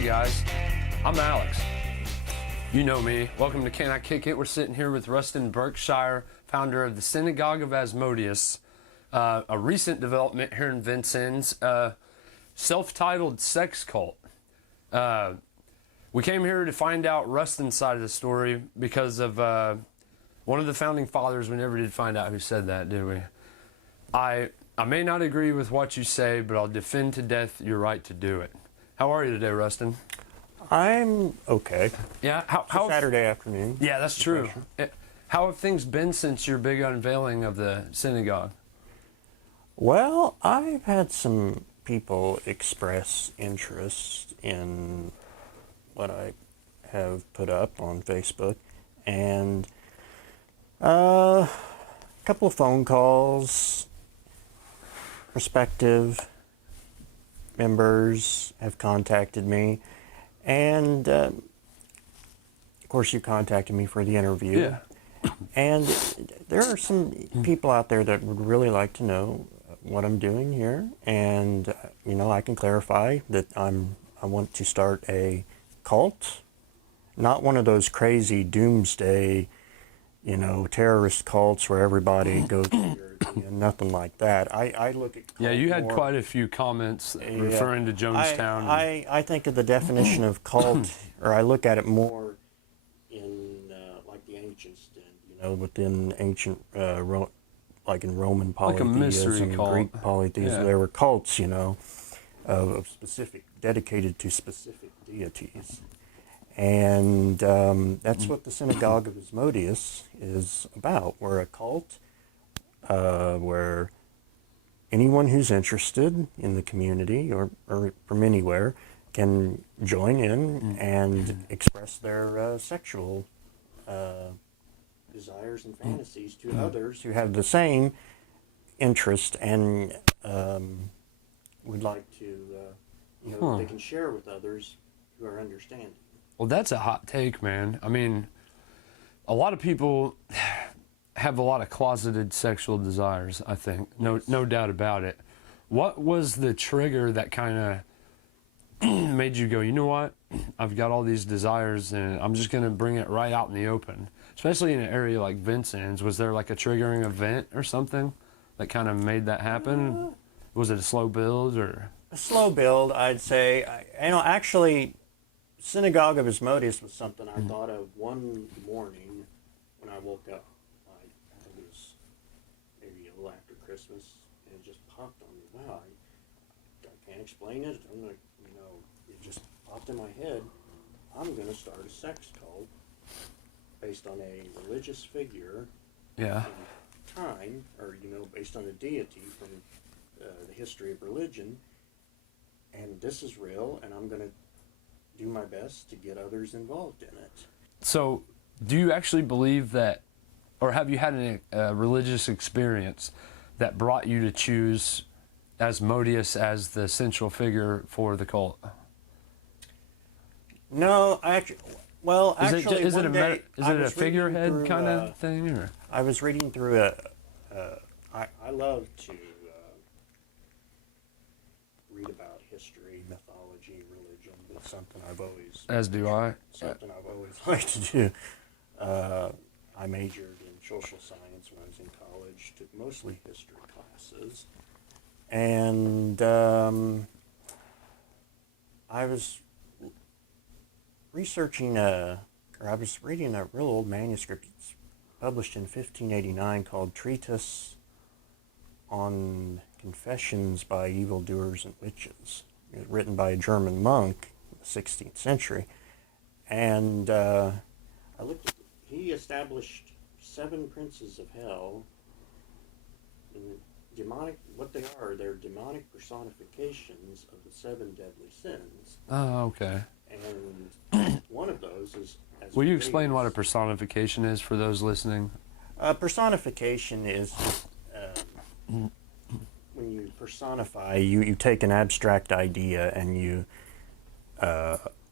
Hey guys, I'm Alex. You know me. Welcome to Can I Kick It? We're sitting here with Rustin Berkshire, founder of the Synagogue of Asmodeus, a recent development here in Vincennes, self-titled sex cult. We came here to find out Rustin's side of the story because of one of the founding fathers. We never did find out who said that, did we? I may not agree with what you say, but I'll defend to death your right to do it. How are you today, Rustin? I'm okay. Yeah, How Saturday afternoon. Yeah, that's true. How have things been since your big unveiling of the synagogue? Well, I've had some people express interest in what I have put up on Facebook, and a couple of phone calls. Prospective members have contacted me, and of course you contacted me for the interview. Yeah. And there are some people out there that would really like to know what I'm doing here, and you know, I can clarify that I want to start a cult, not one of those crazy doomsday, you know, terrorist cults where everybody goes nothing like that. I look at cult. Yeah, you had quite a few comments referring to Jonestown. I think of the definition of cult, or I look at it more in like the ancients did, you know, within ancient like in Roman polytheism, like a mystery cult. Greek polytheism, there were cults, you know, of specific, dedicated to specific deities. And that's what the Synagogue of Asmodeus is about. We're a cult where anyone who's interested in the community or from anywhere can join in and express their sexual desires and fantasies to others who have the same interest and would like to, you know, they can share with others who are understanding. Well, that's a hot take, man. I mean, a lot of people have a lot of closeted sexual desires, I think. No doubt about it. What was the trigger that kind of made you go, you know what? I've got all these desires and I'm just going to bring it right out in the open, especially in an area like Vincennes. Was there like a triggering event or something that kind of made that happen? Was it a slow build or? A slow build, I'd say. You know, actually, Synagogue of Asmodeus was something I thought of one morning when I woke up. I think it was maybe a little after Christmas, and it just popped on me. Wow, I can't explain it. I'm like, you know, it just popped in my head. I'm going to start a sex cult based on a religious figure. Yeah. In time, or you know, based on a deity from the history of religion. And this is real, and I'm going to do my best to get others involved in it. So, do you actually believe that, or have you had a religious experience that brought you to choose Asmodeus as the central figure for the cult? No, actually, is it a figurehead kind of thing, or? I was reading through I love to read about history, mythology, religion. It's something I've always... As do I. Something I've always liked to do. I majored in social science when I was in college, took mostly history classes. And I was researching, I was reading a real old manuscript. It's published in 1589 called Treatise on Confessions by Evildoers and Witches. It was written by a German monk in the 16th century. And I looked at, he established 7 princes of hell. And demonic, what they are, they're demonic personifications of the 7 deadly sins. Oh, okay. And one of those is... Will you explain what a personification is for those listening? Personification is just... when you personify, you take an abstract idea and you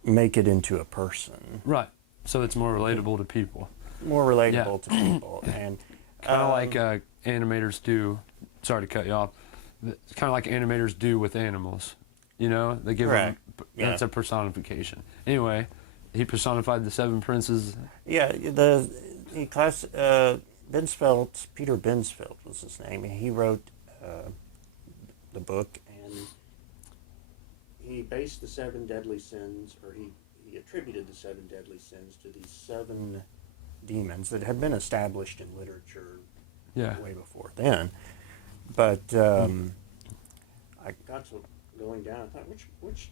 make it into a person. Right. So it's more relatable to people. More relatable to people. And kind of like animators do. Sorry to cut you off. It's kind of like animators do with animals. You know, they give him, Correct. Yeah. that's a personification. Anyway, he personified the seven princes. Yeah, Peter Bensfeld was his name. He wrote the book, and he based the seven deadly sins, or he attributed the seven deadly sins to these seven demons that had been established in literature way before then. But I got to going down. I thought, which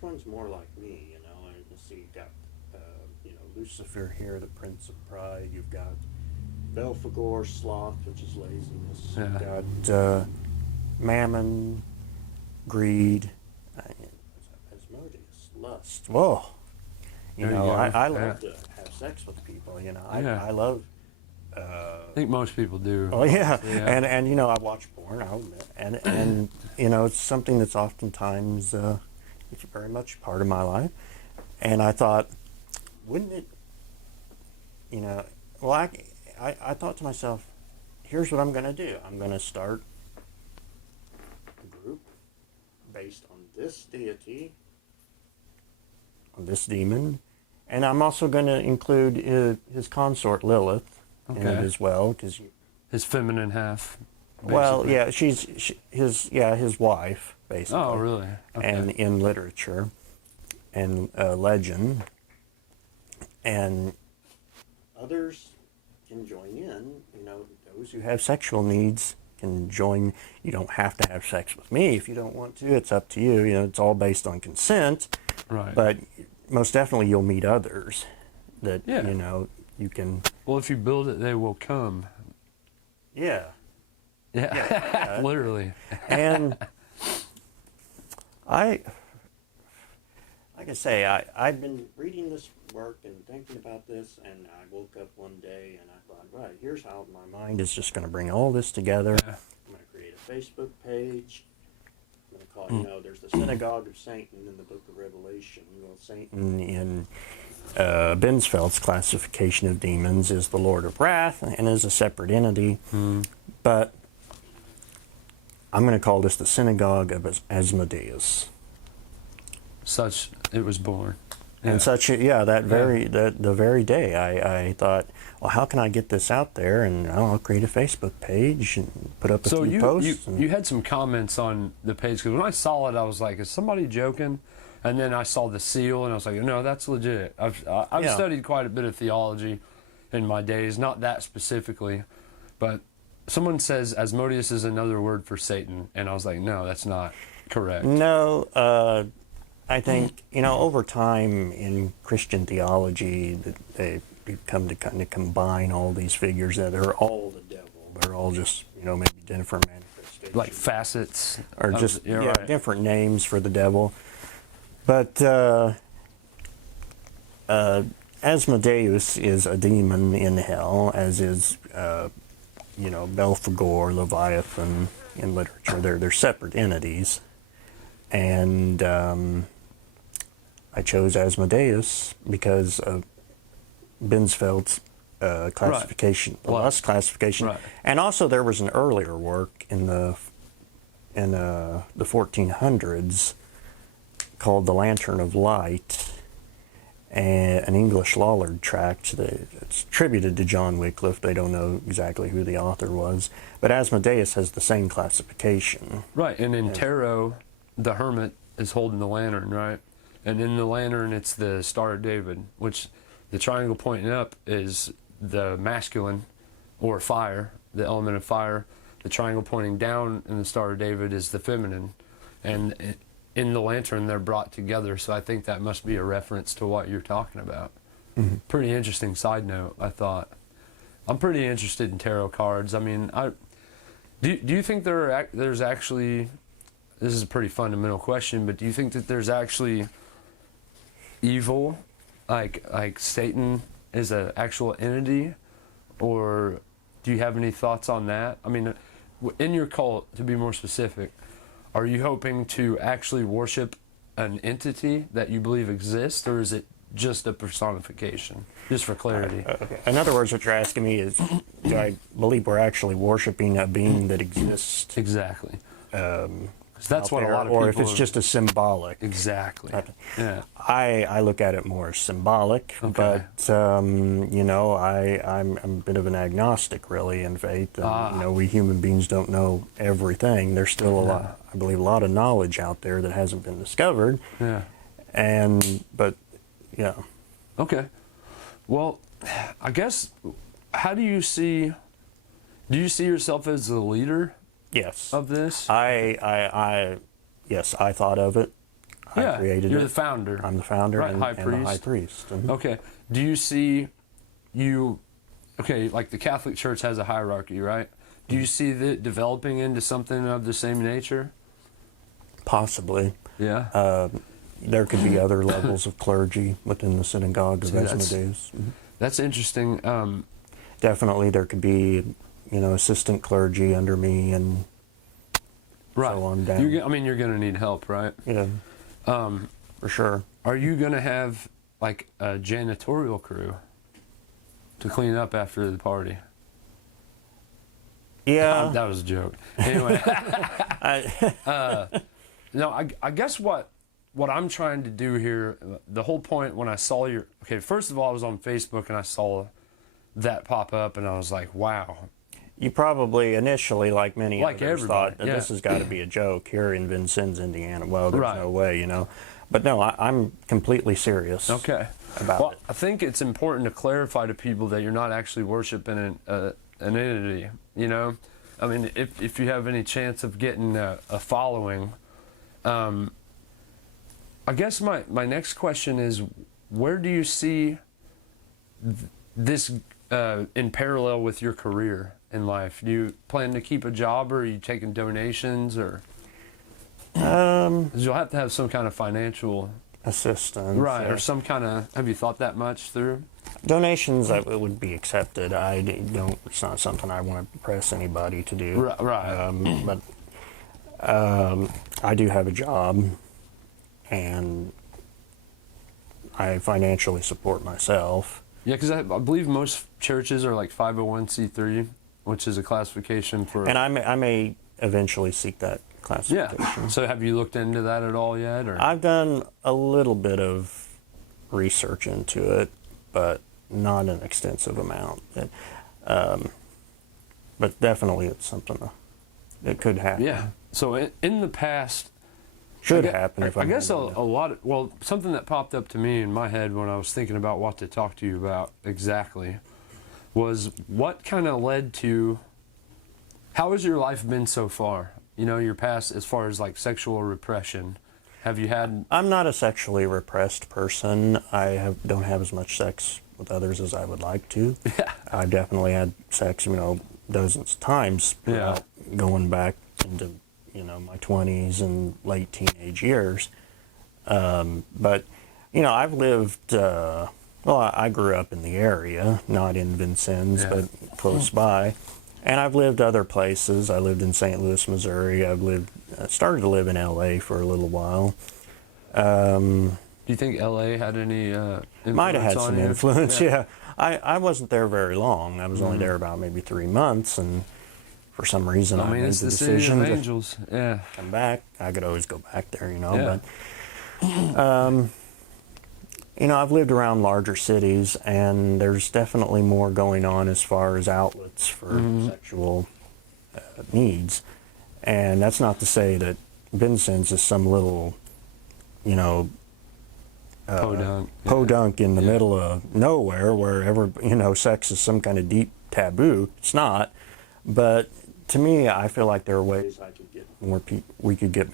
one's more like me? You know, and let's see, you've got Lucifer here, the Prince of Pride. You've got Belphegor, sloth, which is laziness. Yeah. You've got Mammon, greed. Asmodeus, lust. Whoa. You know, I love to have sex with people. You know, I love. I think most people do. Oh yeah, and you know, I watch porn. I'll admit, and you know, it's something that's oftentimes it's very much part of my life. And I thought, wouldn't it? You know, well, I thought to myself, here's what I'm going to do. I'm going to start a group based on this deity, on this demon, and I'm also going to include his consort Lilith in it as well, because his feminine half. Basically. Well, yeah, she's his wife basically. Oh, really? Okay. And in literature and legend, and others can join in. You know, those who have sexual needs can join. You don't have to have sex with me if you don't want to. It's up to you. You know, it's all based on consent. Right. But most definitely, you'll meet others that you know you can. Well, if you build it, they will come. Yeah. Yeah. Literally. And like I say, I've been reading this work and thinking about this, and I woke up one day and I thought, right, here's how my mind is just going to bring all this together. Yeah. I'm going to create a Facebook page. I'm going to call it, you know, there's the Synagogue of Satan in the book of Revelation. Well, Satan in Bensfeld's classification of demons is the Lord of Wrath and is a separate entity. But I'm going to call this the Synagogue of Asmodeus. Such it was born. And the very day I thought, well, how can I get this out there? And I'll create a Facebook page and put up a few posts. You had some comments on the page, because when I saw it, I was like, is somebody joking? And then I saw the seal, and I was like, no, that's legit. I've studied quite a bit of theology in my days, not that specifically, but someone says Asmodeus is another word for Satan, and I was like, no, that's not correct. No, I think, you know, over time in Christian theology, they've come to kind of combine all these figures that are all the devil. They're all just, you know, maybe different manifestations. Like facets. Or just right. different names for the devil. But Asmodeus is a demon in hell, as is, you know, Belphegor, Leviathan in literature. They're separate entities. And I chose Asmodeus because of Bensfeld's classification, the lust classification. Right. And also there was an earlier work in the 1400s called The Lantern of Light, an English Lollard tract. It's attributed to John Wycliffe. They don't know exactly who the author was. But Asmodeus has the same classification. Right, and in tarot, the hermit is holding the lantern, right? And in the lantern, it's the Star of David, which the triangle pointing up is the masculine, or fire, the element of fire. The triangle pointing down in the Star of David is the feminine. And in the lantern, they're brought together, so I think that must be a reference to what you're talking about. Mm-hmm. Pretty interesting side note, I thought. I'm pretty interested in tarot cards. I mean, do you think there's actually... This is a pretty fundamental question, but do you think that there's actually evil, like Satan is an actual entity, or do you have any thoughts on that? I mean, in your cult, to be more specific, are you hoping to actually worship an entity that you believe exists, or is it just a personification? Just for clarity. Okay. In other words, what you're asking me is, do I believe we're actually worshiping a being that exists? Exactly. 'Cause that's out what a there, lot of or if people it's just a symbolic. Exactly. Yeah. I look at it more as symbolic, Okay. but you know, I'm a bit of an agnostic really in faith, and you know, we human beings don't know everything. There's still a lot, I believe, a lot of knowledge out there that hasn't been discovered. Yeah. But yeah. Okay. Well, I guess, how do you see yourself as the leader Yes. of this? Yes, I thought of it. Yeah, I created you're it. the founder. I'm the founder, Right, and, high and the priest. high priest. Mhm. Okay. Do you see okay, like the Catholic Church has a hierarchy, right? Do you see that developing into something of the same nature? Possibly. Yeah. There could be other levels of clergy within the Synagogue of See, Asmodeus. That's interesting. Definitely, there could be, you know, assistant clergy under me, and Right. so on down. You're going to need help, right? Yeah, for sure. Are you going to have like a janitorial crew to clean up after the party? Yeah. That was a joke. Anyway, no, I guess what I'm trying to do here, the whole point when I saw first of all, I was on Facebook and I saw that pop up and I was like, wow. You probably initially, like many Like others, everybody, thought that yeah. this has got to be a joke here in Vincennes, Indiana. Well, there's Right. no way, you know. But no, I'm completely serious. Okay. About it. I think it's important to clarify to people that you're not actually worshiping an entity, you know? I mean, if you have any chance of getting a following, I guess my next question is, where do you see this in parallel with your career in life? Do you plan to keep a job, or are you taking donations, or? 'Cause you'll have to have some kind of financial assistance. right, or some kind of. Have you thought that much through? Donations that would be accepted. I don't. It's not something I want to press anybody to do. Right. But I do have a job, and I financially support myself. Yeah, because I believe most churches are like 501c3, which is a classification for. And I may eventually seek that classification. Yeah. So have you looked into that at all yet, or? I've done a little bit of research into it, but not an extensive amount. But definitely it's something that could happen. Yeah. So in the past, Should happen. If I I'm guess a willing to. lot. Well, something that popped up to me in my head when I was thinking about what to talk to you about exactly was what kind of led to. How has your life been so far? You know, your past as far as like sexual repression. Have you had? I'm not a sexually repressed person. Don't have as much sex with others as I would like to. Yeah. I've definitely had sex, you know, dozens of times. Yeah. Going back into, you know, my 20s and late teenage years. But, you know, I've lived. I grew up in the area, not in Vincennes, Yeah. but close by. And I've lived other places. I lived in St. Louis, Missouri. Started to live in L.A. for a little while. Do you think LA had any influence Might have had on some you? influence, yeah. I wasn't there very long. I was only there about maybe 3 months, and for some reason I made it's the the city decision of to angels. Yeah. come back. I could always go back there, you know. Yeah. But you know, I've lived around larger cities, and there's definitely more going on as far as outlets for sexual needs. And that's not to say that Vincennes is some little, you know, podunk in the middle of nowhere where sex is some kind of deep taboo. It's not. But to me, I feel like there are ways I could get more people. We could get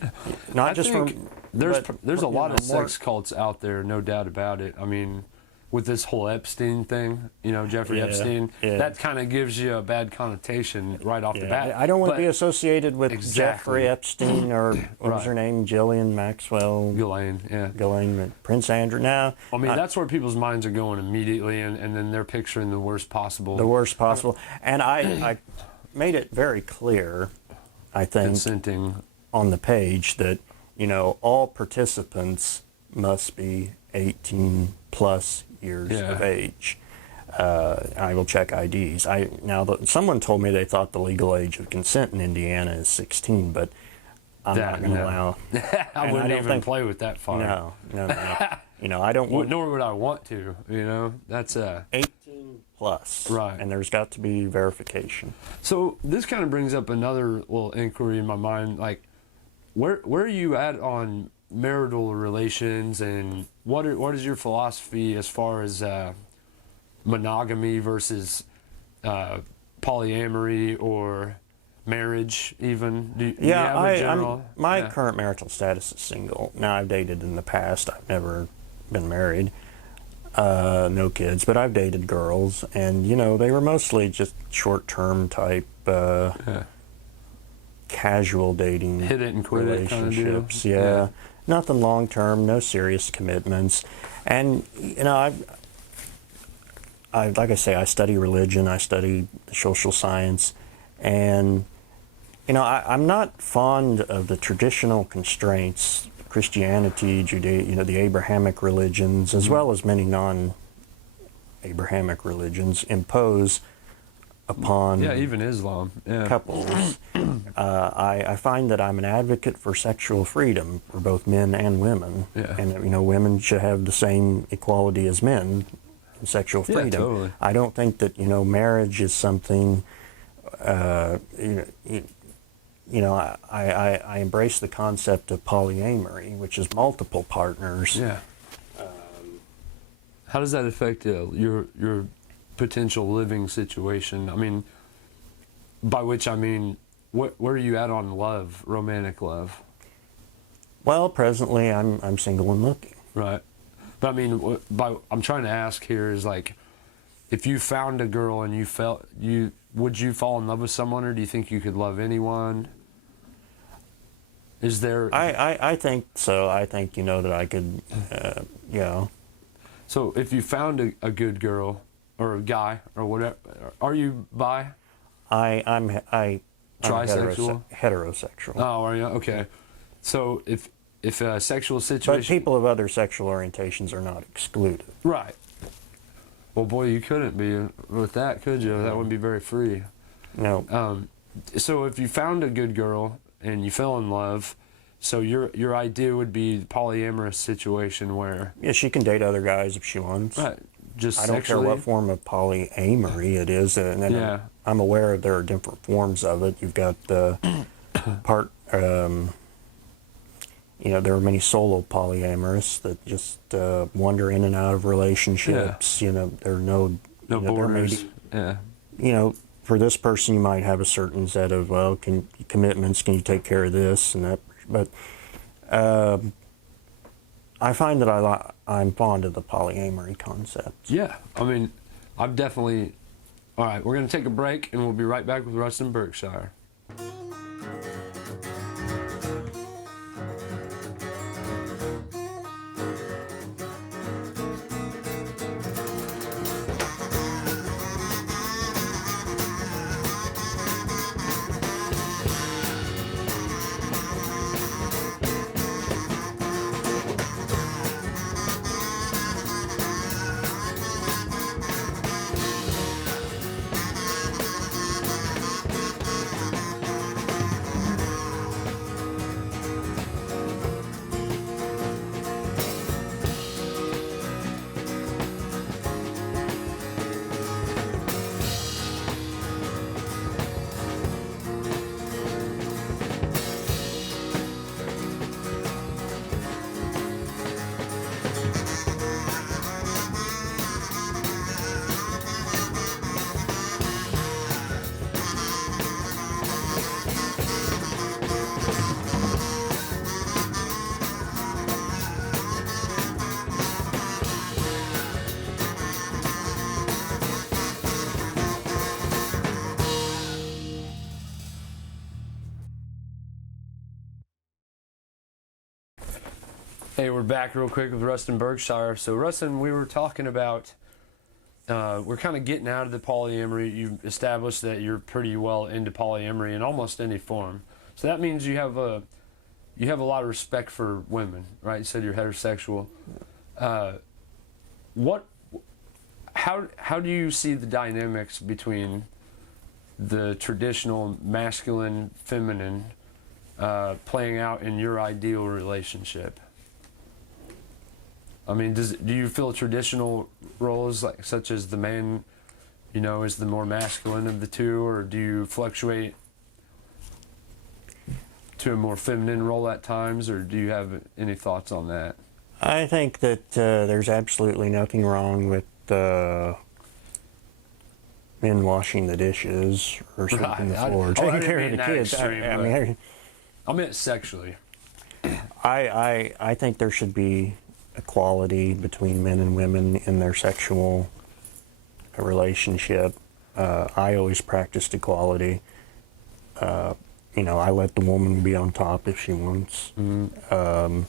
not just from. There's a lot of sex cults out there, no doubt about it. I mean, with this whole Epstein thing, you know, Jeffrey Epstein, that kind of gives you a bad connotation right off the bat. I don't want to be associated with Exactly. Jeffrey Epstein or what was her name, Ghislaine Maxwell. Ghislaine, Prince Andrew. Now, I mean, that's where people's minds are going immediately, and then they're picturing the worst possible. And I made it very clear, I think, consenting on the page that, you know, all participants must be 18 plus years of age. I will check IDs. Someone told me they thought the legal age of consent in Indiana is 16, but I'm not going to no. allow. I And wouldn't don't even think- play with that fire. No. You know, I don't Well, want nor would I want to. You know, that's 18 plus. Right. And there's got to be verification. So this kind of brings up another little inquiry in my mind. Like, where are you at on marital relations, and what is your philosophy as far as monogamy versus polyamory or marriage even? Do you have a general? My current marital status is single. Now, I've dated in the past. I've never been married. No kids, but I've dated girls, and you know, they were mostly just short-term type casual dating, hit it and quit it kind of deal. relationships. Yeah. Nothing long-term, no serious commitments. And you know, I like I say, I study religion, I study social science, and you know, I'm not fond of the traditional constraints Christianity, Judea, you know, the Abrahamic religions, as well as many non-Abrahamic religions impose upon even Islam couples. I find that I'm an advocate for sexual freedom for both men and women, and you know, women should have the same equality as men in sexual freedom. Totally. I don't think that, you know, marriage is something. You know, I embrace the concept of polyamory, which is multiple partners. Yeah. How does that affect your potential living situation? I mean, by which I mean, where are you at on love, romantic love? Well, presently I'm single and looking. Right. But I mean, I'm trying to ask here is like, if you found a girl and would you fall in love with someone, or do you think you could love anyone? Is there? I think so. I think, you know, that I could, you know. So if you found a good girl or a guy or whatever, are you bi? I'm Trisexual? heterosexual. Oh, are you? Okay. So if a sexual But situation. people of other sexual orientations are not excluded. Right. Well, boy, you couldn't be with that, could you? That wouldn't be very free. No. So if you found a good girl and you fell in love, so your idea would be the polyamorous situation where Yeah, she can date other guys if she wants. right, just I don't sexually. care what form of polyamory it is, and then I'm aware there are different forms of it. You've got the you know, there are many solo polyamorous that just wander in and out of relationships. You know, there are no borders. You know, for this person, you might have a certain set of commitments. Can you take care of this and that? But I find that I'm fond of the polyamory concept. Yeah, I mean, I've definitely. All right, we're going to take a break, and we'll be right back with Rustin Berkshire. Hey, we're back real quick with Rustin Berkshire. So, Rustin, we were talking about, we're kind of getting out of the polyamory. You've established that you're pretty well into polyamory in almost any form. So that means you have a lot of respect for women, right? You said you're heterosexual. How do you see the dynamics between the traditional masculine, feminine playing out in your ideal relationship? I mean, do you feel traditional roles, like such as the man, is the more masculine of the two, or do you fluctuate to a more feminine role at times, or do you have any thoughts on that? I think that there's absolutely nothing wrong with men washing the dishes or sweeping the floor, taking care of the kids. I meant sexually. I think there should be equality between men and women in their sexual relationship. I always practiced equality. I let the woman be on top if she wants. Mm-hmm.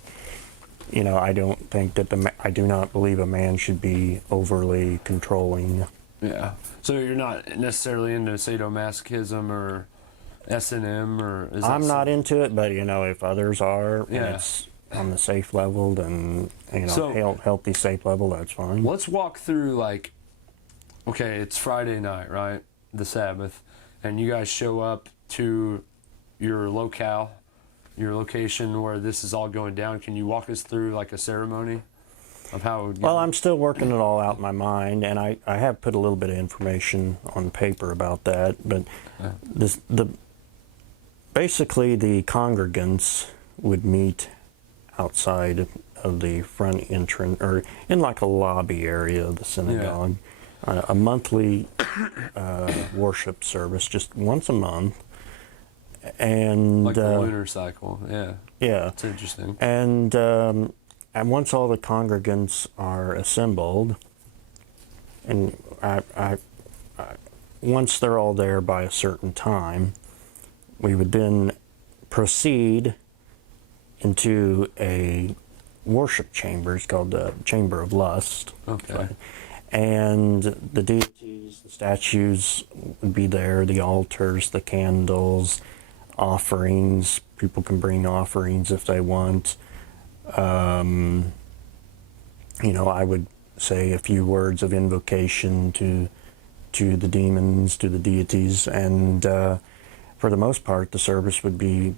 I don't think that I do not believe a man should be overly controlling. Yeah. So you're not necessarily into sadomasochism or S&M, or is that I'm not into it, but if others are, and it's on the safe level, then healthy, safe level, that's fine. Let's walk through, okay, it's Friday night, right? The Sabbath, and you guys show up to your location where this is all going down. Can you walk us through a ceremony of how it would go? Well, I'm still working it all out in my mind, and I have put a little bit of information on paper about that, but basically the congregants would meet outside of the front entrance, or in a lobby area of the synagogue, a monthly worship service, just once a month. And like the lunar cycle, yeah. That's interesting. And once all the congregants are assembled, and once they're all there by a certain time, we would then proceed into a worship chamber. It's called the Chamber of Lust. Okay. And the deities, the statues would be there, the altars, the candles, offerings. People can bring offerings if they want. I would say a few words of invocation to the demons, to the deities, and for the most part, the service would be,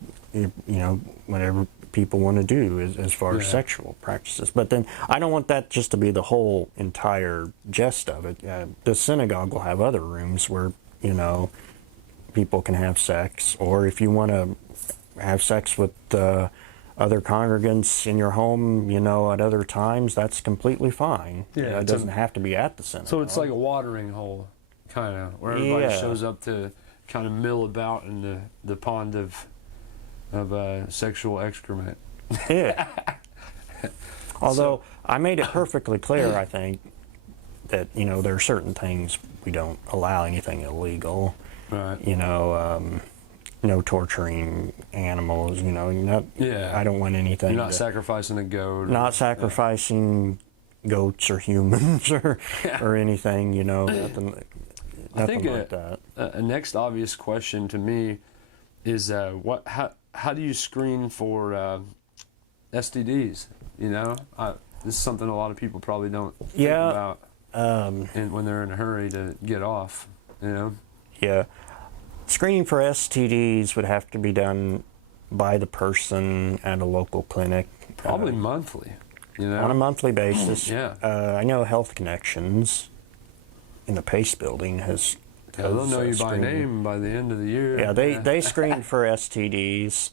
whatever people want to do as far as sexual practices. But then I don't want that just to be the whole entire gist of it. The synagogue will have other rooms where, people can have sex, or if you want to have sex with other congregants in your home, at other times, that's completely fine. Yeah, it doesn't have to be at the synagogue. So it's like a watering hole, kind of, where everybody shows up to kind of mill about in the pond of sexual excrement. Yeah. Although I made it perfectly clear, I think, that there are certain things we don't allow anything illegal. Right. No torturing animals. I don't want anything. You're not sacrificing a goat. Not sacrificing goats or humans or anything. Nothing like that. A next obvious question to me is how do you screen for STDs? This is something a lot of people probably don't think about when they're in a hurry to get off. Yeah. Screening for STDs would have to be done by the person at a local clinic. Probably monthly. On a monthly basis. Yeah. I know Health Connections in the Pace building has they'll know you by name by the end of the year. Yeah, they screen for STDs,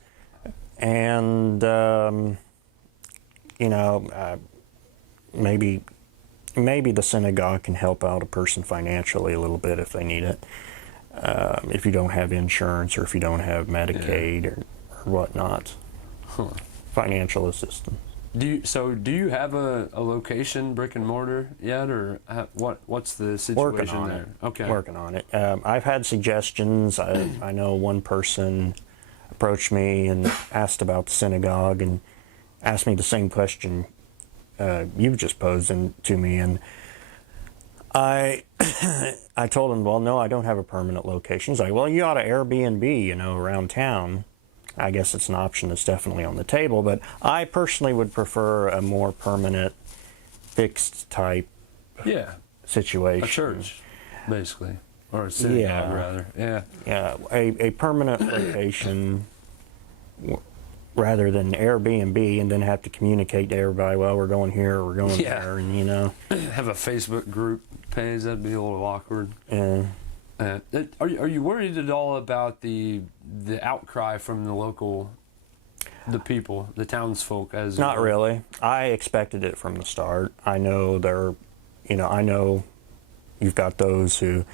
and maybe the synagogue can help out a person financially a little bit if they need it. If you don't have insurance, or if you don't have Medicaid or whatnot. Financial assistance. Do you have a location, brick and mortar yet, or what's the situation there? Okay. Working on it. I've had suggestions. I know one person approached me and asked about the synagogue and asked me the same question you've just posed to me, and I told him, well, no, I don't have a permanent location. He's like, well, you ought to Airbnb, around town. I guess it's an option that's definitely on the table, but I personally would prefer a more permanent, fixed type situation. A church, basically, or a synagogue, rather. Yeah. Yeah, a permanent location rather than Airbnb and then have to communicate to everybody, well, we're going here, we're going there, and you know. Have a Facebook group page, that'd be a little awkward. Yeah. Are you worried at all about the outcry from the people, the townsfolk? Not really. I expected it from the start. I know I know you've got those who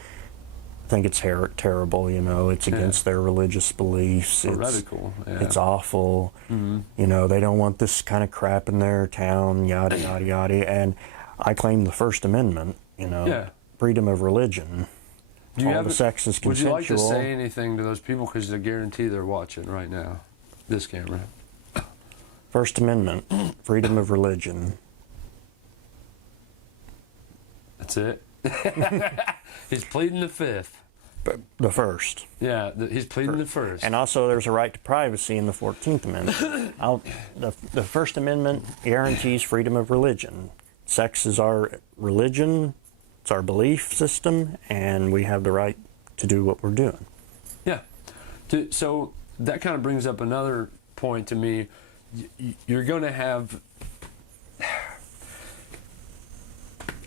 think it's terrible, you know, it's against their religious beliefs. Heretical. It's awful. Mm-hmm. You know, they don't want this kind of crap in their town, yada, yada, yada. And I claim the First Amendment, you know, freedom of religion. All the sex is consensual. Would you like to say anything to those people? Because I guarantee they're watching right now, this camera. First Amendment, freedom of religion. That's it? He's pleading the fifth. The first. Yeah, he's pleading the first. And also there's a right to privacy in the 14th Amendment. The First Amendment guarantees freedom of religion. Sex is our religion, it's our belief system, and we have the right to do what we're doing. Yeah. So that kind of brings up another point to me. You're going to have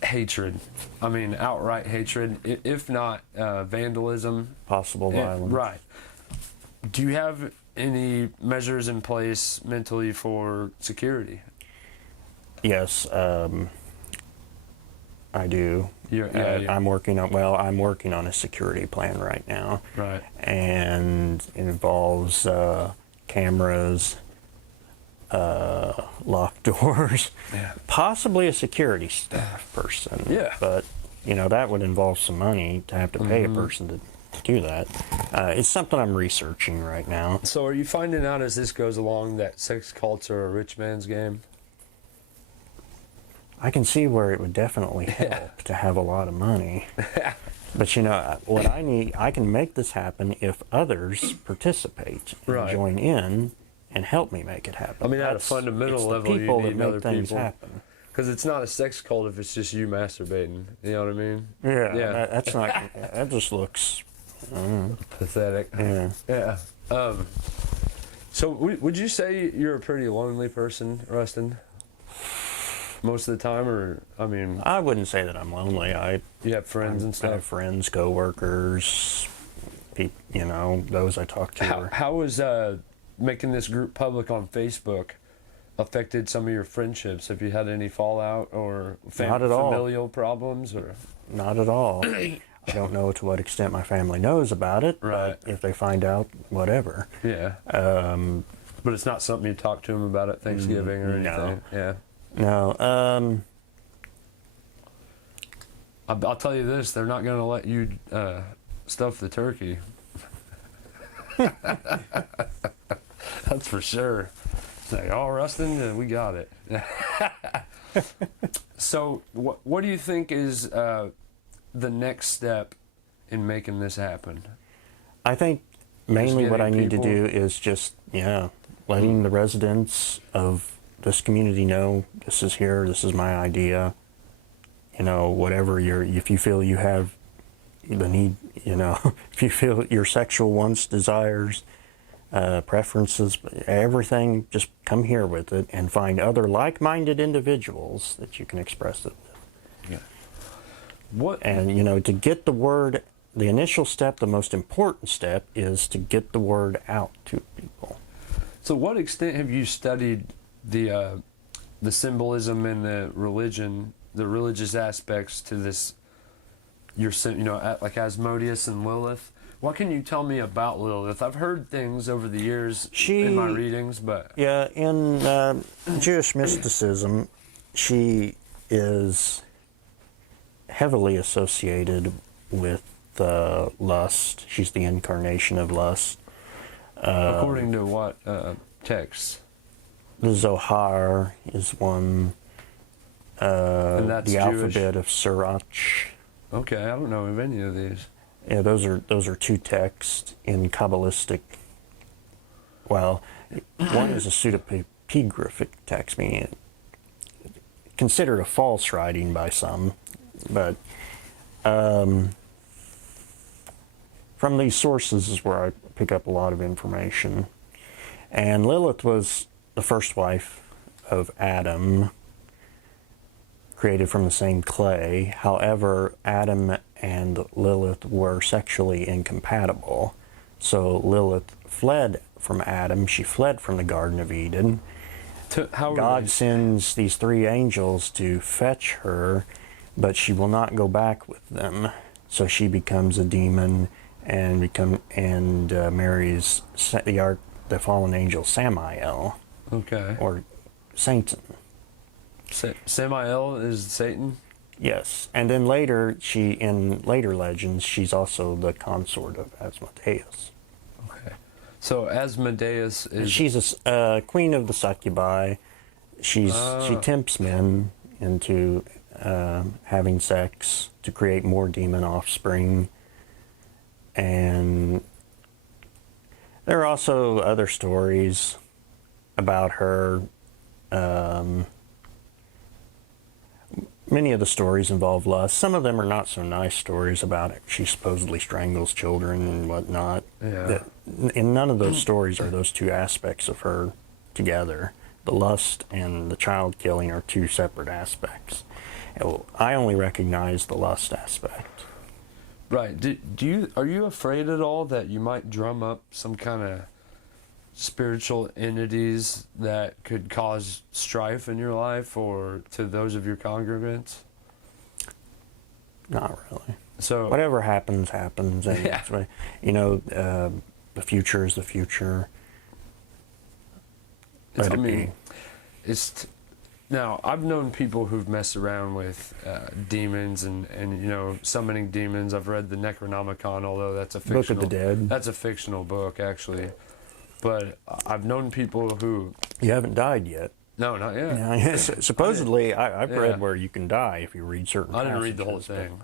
hatred. I mean, outright hatred, if not vandalism. Possible violence. Right. Do you have any measures in place mentally for security? Yes, I do. I'm working on a security plan right now. Right. And it involves cameras, locked doors, possibly a security staff person. Yeah. But, you know, that would involve some money to have to pay a person to do that. It's something I'm researching right now. So are you finding out as this goes along that sex cults are a rich man's game? I can see where it would definitely help to have a lot of money. But, you know, what I can make this happen if others participate and join in and help me make it happen. I mean, at a fundamental level, you need other people. Happen. Because it's not a sex cult if it's just you masturbating. You know what I mean? Yeah. That's not. That just looks pathetic. Yeah. So, would you say you're a pretty lonely person, Rustin? Most of the time, or I mean, I wouldn't say that I'm lonely. You have friends and stuff. I have friends, coworkers, people, you know, those I talk to. How was making this group public on Facebook affected some of your friendships? Have you had any fallout or familial problems? Or not at all. I don't know to what extent my family knows about it. Right. But if they find out, whatever. Yeah. But it's not something you talk to them about at Thanksgiving or anything. No. Yeah. No. I'll tell you this: they're not going to let you stuff the turkey. That's for sure. Say, "Oh, Rustin, we got it." So, what do you think is the next step in making this happen? I think mainly what I need to do is just letting the residents of this community know this is here, this is my idea. You know, whatever if you feel you have the need, you know, if you feel your sexual wants, desires, preferences, everything, just come here with it and find other like-minded individuals that you can express it with. Yeah. And, you know, to get the word, the initial step, the most important step is to get the word out to people. So what extent have you studied the symbolism and the religious aspects to this, like Asmodeus and Lilith? What can you tell me about Lilith? I've heard things over the years in my readings, but... Yeah, in Jewish mysticism, she is heavily associated with lust. She's the incarnation of lust. According to what texts? The Zohar is one. And that's the Jewish? alphabet of Sirach. Okay, I don't know of any of these. Yeah, those are two texts in Kabbalistic. Well, one is a pseudepigraphic text, meaning considered a false writing by some, but from these sources is where I pick up a lot of information. And Lilith was the first wife of Adam, created from the same clay. However, Adam and Lilith were sexually incompatible. So Lilith fled from Adam. She fled from the Garden of Eden. God sends these 3 angels to fetch her, but she will not go back with them. So she becomes a demon and marries the fallen angel Samael. Okay. Or Satan. Samael is Satan? Yes. And then later, in later legends, she's also the consort of Asmodeus. Okay. So Asmodeus is... She's a queen of the succubi. She tempts men into having sex to create more demon offspring. And there are also other stories about her. Many of the stories involve lust. Some of them are not so nice stories about it. She supposedly strangles children and whatnot. Yeah. In none of those stories are those 2 aspects of her together. The lust and the child killing are 2 separate aspects. I only recognize the lust aspect. Right. Are you afraid at all that you might drum up some kind of spiritual entities that could cause strife in your life or to those of your congregants? Not really. So whatever happens, happens. And yeah. The future is the future. Now, I've known people who've messed around with demons and summoning demons. I've read the Necronomicon, although that's a fictional... Book of the Dead. That's a fictional book, actually. But I've known people who... You haven't died yet. No, not yet. Yeah, supposedly, I've read where you can die if you read certain passages. I didn't read the whole thing.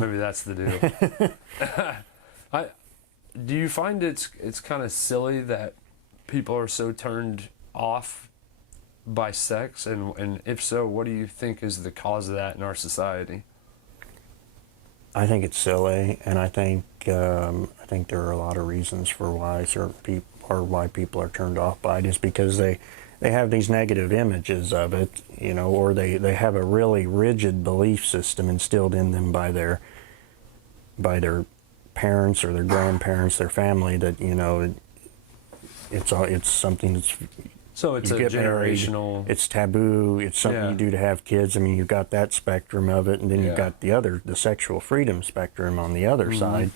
Maybe that's the deal. Do you find it's kind of silly that people are so turned off by sex? And if so, what do you think is the cause of that in our society? I think it's silly, and I think there are a lot of reasons for why certain people why people are turned off by it is because they have these negative images of it, or they have a really rigid belief system instilled in them by their parents or their grandparents, their family, that it's something that's... So it's a generational... Married, it's taboo, it's something you do to have kids. I mean, you've got that spectrum of it, and then you've got the sexual freedom spectrum on the other side.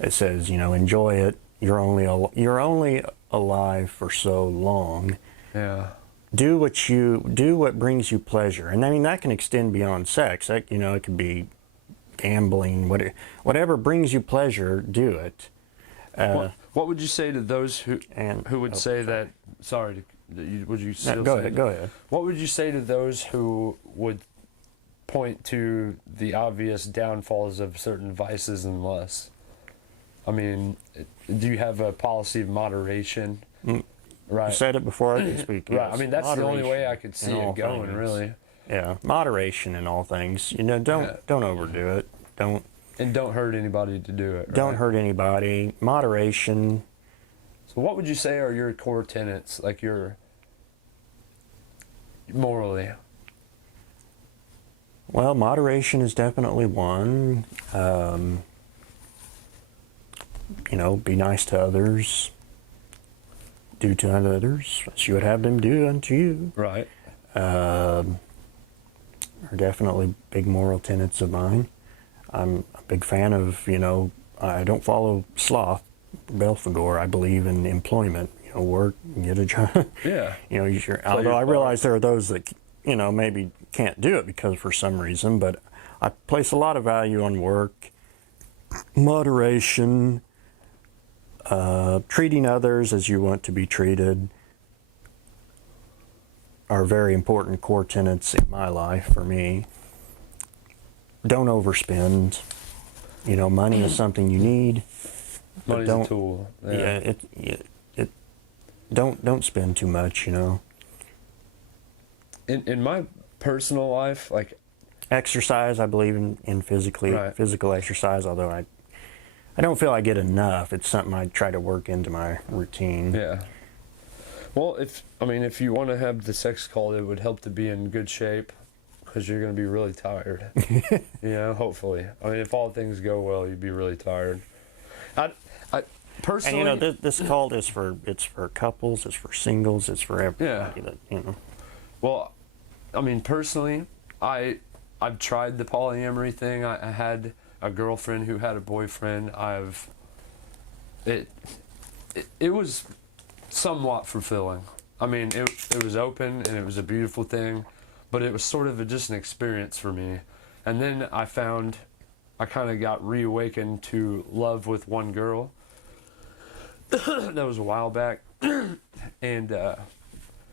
It says, enjoy it. You're only alive for so long. Yeah. Do what brings you pleasure. And I mean, that can extend beyond sex. That, it could be gambling, whatever brings you pleasure, do it. What would you say to those who would say that... Sorry, would you still go say ahead, go ahead. What would you say to those who would point to the obvious downfalls of certain vices and lusts? I mean, do you have a policy of moderation? Right. You said it before I could speak. Right. I mean, that's the only way I could see it going, really. Yeah, moderation in all things. Don't overdo it. Don't hurt anybody to do it. Right? Don't hurt anybody. Moderation. So, what would you say are your core tenets, like your morally? Well, moderation is definitely one. Be nice to others. Do to others as you would have them do unto you. Right. Are definitely big moral tenets of mine. I'm a big fan of, I don't follow sloth, Belphegor. I believe in employment. Work, get a job. Yeah. Although I realize there are those that, maybe can't do it because for some reason, but I place a lot of value on work, moderation, treating others as you want to be treated are very important core tenets in my life for me. Don't overspend. Money is something you need. Money's a tool. Yeah. Don't spend too much. In my personal life, like exercise, I believe in physical exercise. Although I don't feel I get enough. It's something I try to work into my routine. Yeah. Well, if you want to have the sex cult, it would help to be in good shape, because you're going to be really tired. Hopefully. I mean, if all things go well, you'd be really tired. I personally, And this cult is for couples, it's for singles, it's for everybody. Well, I mean, personally, I've tried the polyamory thing. I had a girlfriend who had a boyfriend. It was somewhat fulfilling. I mean, it was open and it was a beautiful thing, but it was sort of just an experience for me. And then I found I kind of got reawakened to love with one girl. That was a while back. And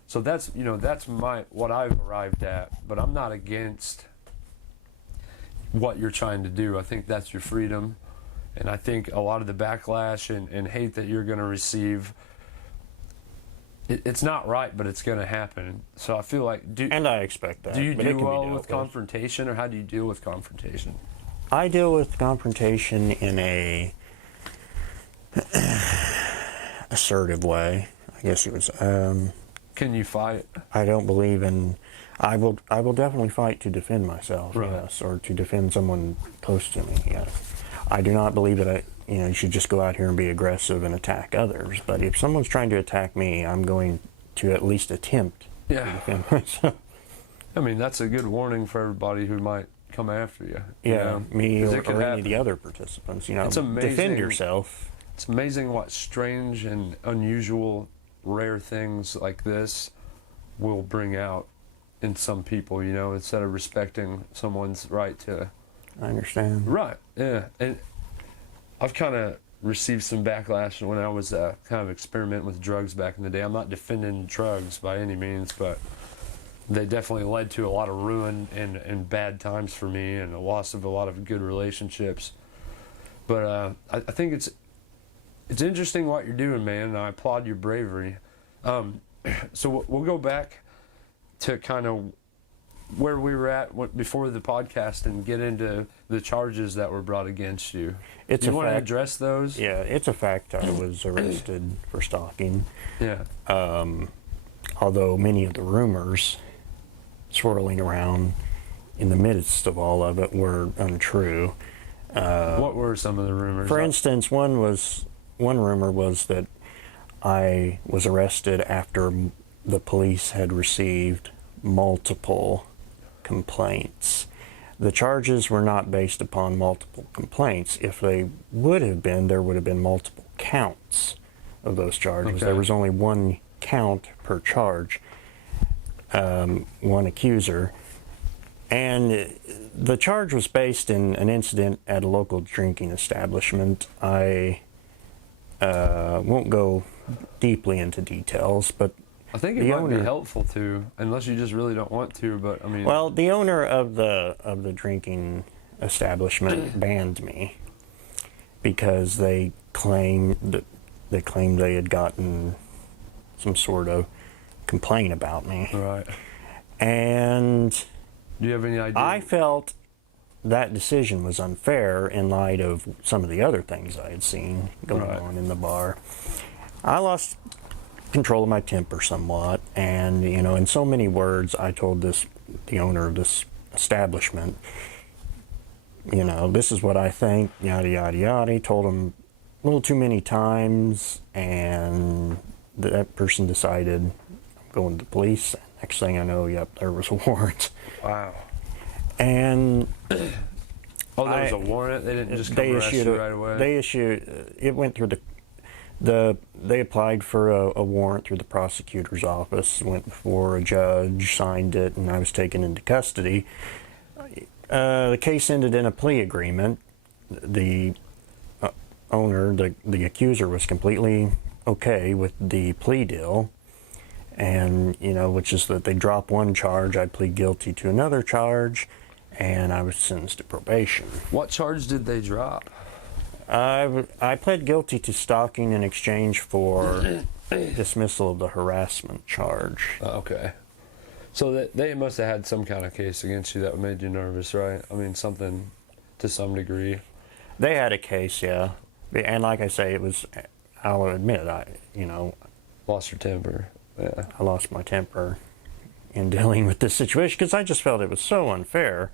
so that's what I've arrived at, but I'm not against what you're trying to do. I think that's your freedom. And I think a lot of the backlash and hate that you're going to receive, it's not right, but it's going to happen. So I feel like... And I expect that. Do you do well with confrontation, or how do you deal with confrontation? I deal with confrontation in a assertive way, I guess you would say. Can you fight? I don't believe in... I will definitely fight to defend myself, right. Yes, or to defend someone close to me, yes. I do not believe that you should just go out here and be aggressive and attack others. But if someone's trying to attack me, I'm going to at least attempt to defend myself. I mean, that's a good warning for everybody who might come after you. Yeah, me or any of the other participants. It's amazing, defend yourself. It's amazing what strange and unusual, rare things like this will bring out in some people, instead of respecting someone's right to... I understand. Right, yeah. And I've kind of received some backlash when I was kind of experimenting with drugs back in the day. I'm not defending drugs by any means, but they definitely led to a lot of ruin and bad times for me, and a loss of a lot of good relationships. But I think it's interesting what you're doing, man, and I applaud your bravery. So we'll go back to kind of where we were at before the podcast and get into the charges that were brought against you. Do you want to address those? Yeah, it's a fact I was arrested for stalking. Yeah. Although many of the rumors swirling around in the midst of all of it were untrue. What were some of the rumors? For instance, one rumor was that I was arrested after the police had received multiple complaints. The charges were not based upon multiple complaints. If they would have been, there would have been multiple counts of those charges. Okay. There was only one count per charge, one accuser. And the charge was based in an incident at a local drinking establishment. I won't go deeply into details, but I think it might be helpful to, unless you just really don't want to, but I mean... Well, the owner of the drinking establishment banned me because they claimed they had gotten some sort of complaint about me. Right. And... Do you have any idea? I felt that decision was unfair in light of some of the other things I had seen going on in the bar. I lost control of my temper somewhat, and in so many words I told the owner of this establishment, this is what I think, yada yada yada. Told him a little too many times, and that person decided I'm going to the police. Next thing I know, there was a warrant. Wow. And there was a warrant? They didn't just come arrest you right away? They issued, it went through they applied for a warrant through the prosecutor's office, went before a judge, signed it, and I was taken into custody. The case ended in a plea agreement. The owner, the accuser, was completely okay with the plea deal, and which is that they drop one charge, I plead guilty to another charge, and I was sentenced to probation. What charge did they drop? I pled guilty to stalking in exchange for dismissal of the harassment charge. Okay. So they must have had some kind of case against you that made you nervous, right? I mean, something to some degree. They had a case, yeah. And like I say, I'll admit, Lost your temper. Yeah. I lost my temper in dealing with this situation because I just felt it was so unfair,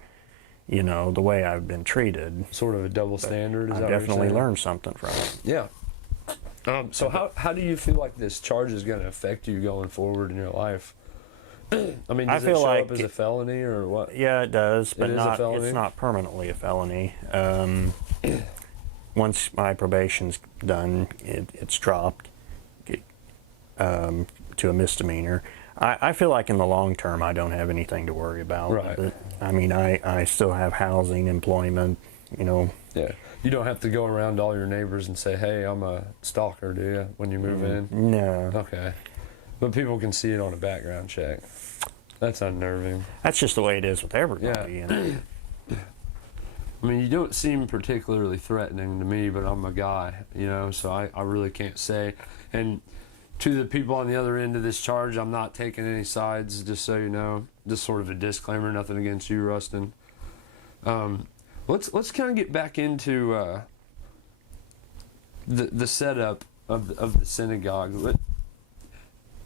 you know, the way I've been treated. Sort of a double standard. Is I that what you're definitely saying? learned something from it. Yeah. So how do you feel like this charge is going to affect you going forward in your life? I mean, does it show up as a felony or what? Yeah, it does, but It is a felony? it's not permanently a felony. Once my probation's done, it's dropped to a misdemeanor. I feel like in the long term, I don't have anything to worry about. Right. But, I mean, I still have housing, employment, you know. Yeah. You don't have to go around to all your neighbors and say, hey, I'm a stalker, do you, when you move in? No. Okay. But people can see it on a background check. That's unnerving. That's just the way it is with everybody. Yeah. You know? I mean, you don't seem particularly threatening to me, but I'm a guy, you know, so I really can't say. And to the people on the other end of this charge, I'm not taking any sides, just so you know. Just sort of a disclaimer, nothing against you, Rustin. Let's kind of get back into the setup of the synagogue,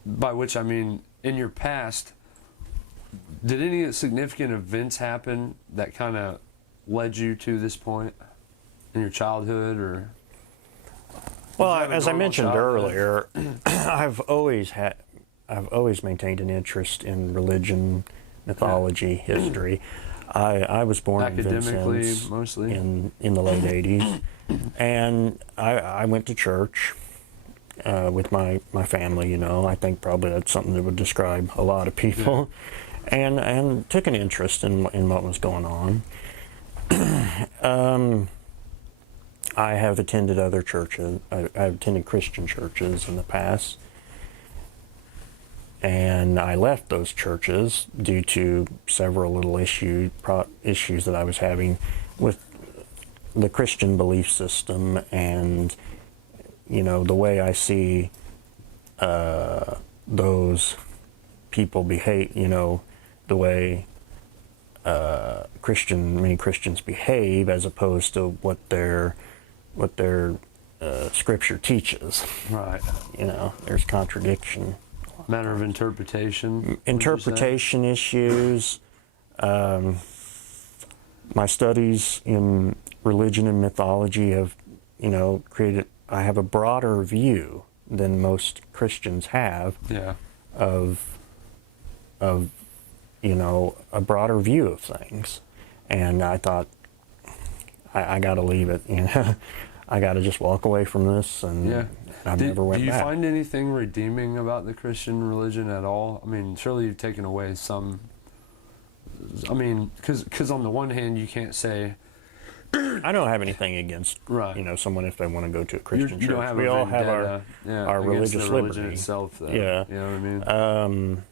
by which I mean in your past. Did any significant events happen that kind of led you to this point in your childhood, or? Well, have a as I normal mentioned childhood? earlier, I've always maintained an interest in religion, mythology, history. I was born in Academically, Vincennes mostly. in the late '80s, and I went to church with my family. You know, I think probably that's something that would describe a lot of people, and took an interest in what was going on. I have attended other churches. I've attended Christian churches in the past, and I left those churches due to several little issues that I was having with the Christian belief system, and you know the way I see those people behave. You know the way many Christians behave, as opposed to what their scripture teaches. Right. You know, there's contradiction. Matter of interpretation. Interpretation issues. My studies in religion and mythology have, you know, I have a broader view than most Christians have. Yeah. Of you know, a broader view of things. And I thought, I got to leave it, you know. I got to just walk away from this, and I never went back. Do you find anything redeeming about the Christian religion at all? I mean, surely you've taken away some. I mean, because on the one hand, you can't say. I don't have anything against, you know, someone if they want to go to a Christian church. Don't have we all have our religious the religion liberty. itself, though. Yeah. You know what I mean?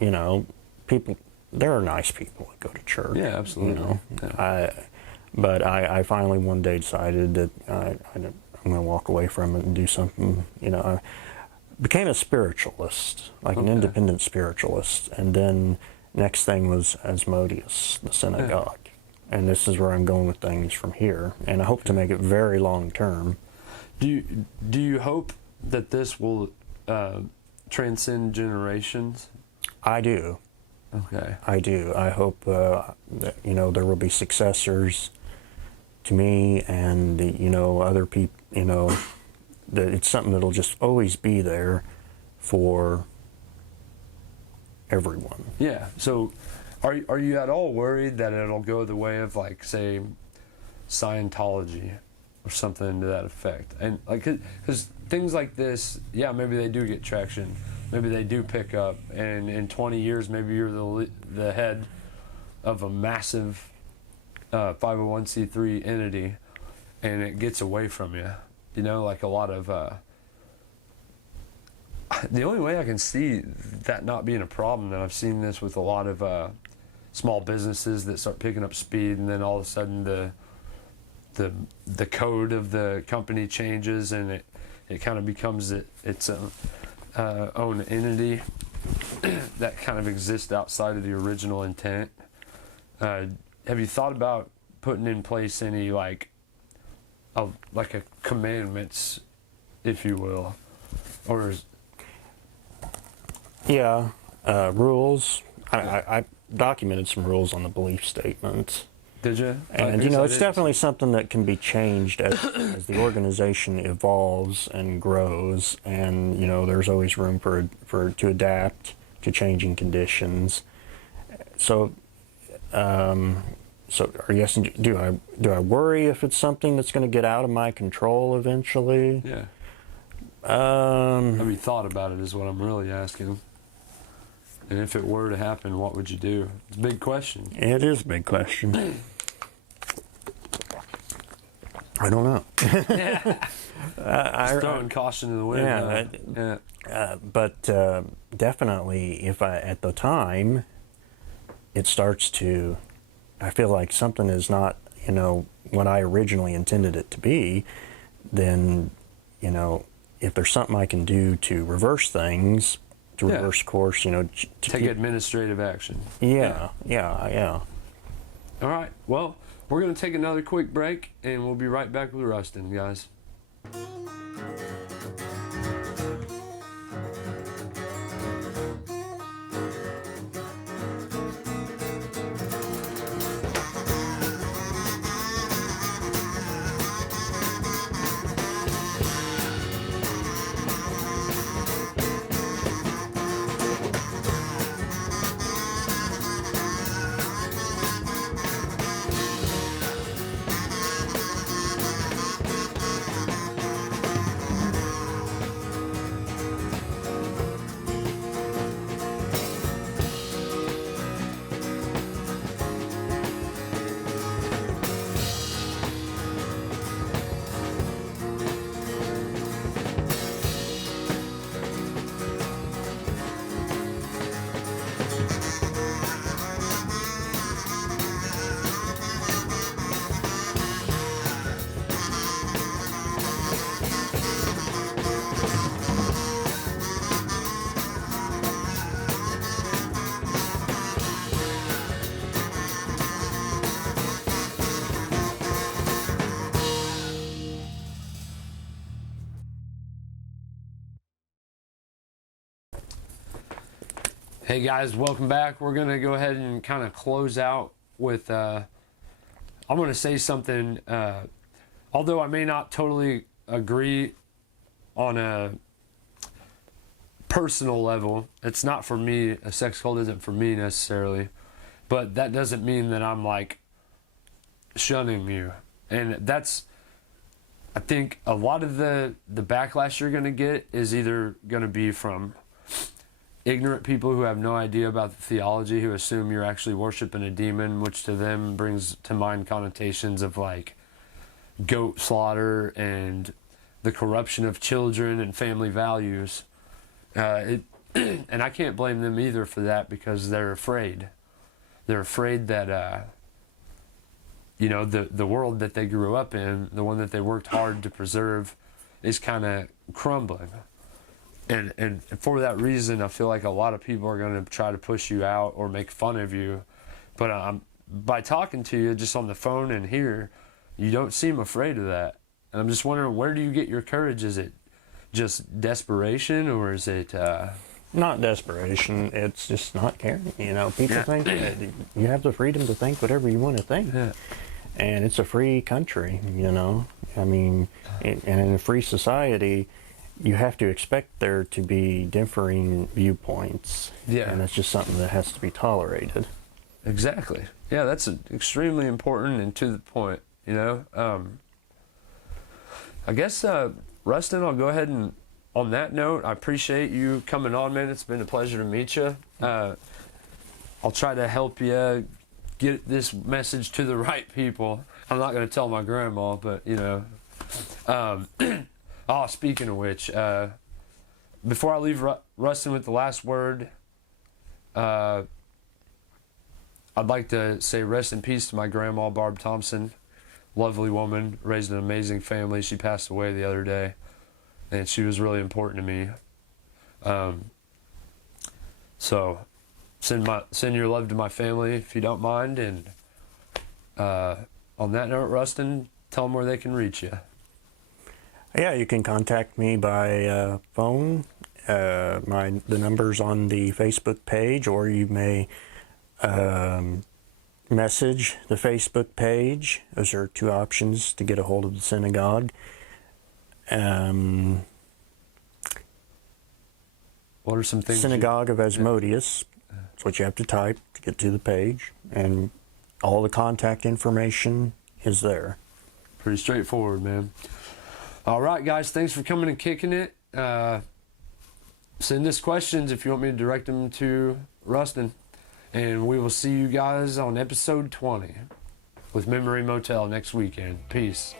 You know, there are nice people that go to church. Yeah, absolutely. You know, yeah. But I finally one day decided that I'm going to walk away from it and do something. You know, I became a spiritualist, like an independent spiritualist, and then next thing was Asmodeus, the synagogue, and this is where I'm going with things from here, and I hope to make it very long term. Do you hope that this will transcend generations? I do. Okay. I do. I hope that, you know, there will be successors to me, and you know, other people. You know, that it's something that'll just always be there for everyone. Yeah. So, are you at all worried that it'll go the way of, like, say, Scientology or something to that effect? And like, because things like this, yeah, maybe they do get traction. Maybe they do pick up, and in 20 years, maybe you're the head of a massive 501c3 entity, and it gets away from you. You know, like a lot of... the only way I can see that not being a problem, and I've seen this with a lot of small businesses that start picking up speed, and then all of a sudden the code of the company changes, and it kind of becomes its own entity that kind of exists outside of the original intent. Have you thought about putting in place any like a commandments, if you will, or Yeah, rules. I documented some rules on the belief statement. Did you? And, it's definitely something that can be changed as the organization evolves and grows. And, there's always room to adapt to changing conditions. So, are you asking, do I worry if it's something that's going to get out of my control eventually? Yeah. Have you thought about it is what I'm really asking. And if it were to happen, what would you do? It's a big question. It is a big question. I don't know. Just throwing caution to the wind. But definitely, if at the time, it starts to, I feel like something is not, what I originally intended it to be, then, if there's something I can do to reverse things, to reverse course, to take administrative action. Yeah. All right. Well, we're going to take another quick break, and we'll be right back with Rustin, guys. Hey guys, welcome back. We're going to go ahead and kind of close out with, I'm going to say something, although I may not totally agree on a personal level. It's not for me, a sex cult isn't for me necessarily, but that doesn't mean that I'm like shunning you. And that's, I think a lot of the backlash you're going to get is either going to be from ignorant people who have no idea about the theology, who assume you're actually worshiping a demon, which to them brings to mind connotations of like goat slaughter and the corruption of children and family values. And I can't blame them either for that, because they're afraid. They're afraid that, the world that they grew up in, the one that they worked hard to preserve, is kind of crumbling. And for that reason, I feel like a lot of people are going to try to push you out or make fun of you. But by talking to you just on the phone and here, you don't seem afraid of that. And I'm just wondering, where do you get your courage? Is it just desperation, or is it... Not desperation. It's just not caring. People think that you have the freedom to think whatever you want to think. Yeah. And it's a free country, I mean, and in a free society, you have to expect there to be differing viewpoints. Yeah. And it's just something that has to be tolerated. Exactly. Yeah, that's extremely important and to the point, I guess, Rustin, I'll go ahead and, on that note, I appreciate you coming on, man. It's been a pleasure to meet you. I'll try to help you get this message to the right people. I'm not going to tell my grandma, but, speaking of which, before I leave Rustin with the last word, I'd like to say rest in peace to my grandma, Barb Thompson. Lovely woman, raised an amazing family. She passed away the other day, and she was really important to me. So send your love to my family if you don't mind. And on that note, Rustin, tell them where they can reach you. Yeah, you can contact me by phone the numbers on the Facebook page, or you may message the Facebook page. Those are two options to get a hold of the synagogue. What are some things? Synagogue of Asmodeus. That's what you have to type to get to the page, and all the contact information is there. Pretty straightforward, man. All right, guys, thanks for coming and kicking it. Send us questions if you want me to direct them to Rustin. And we will see you guys on episode 20 with Memory Motel next weekend. Peace.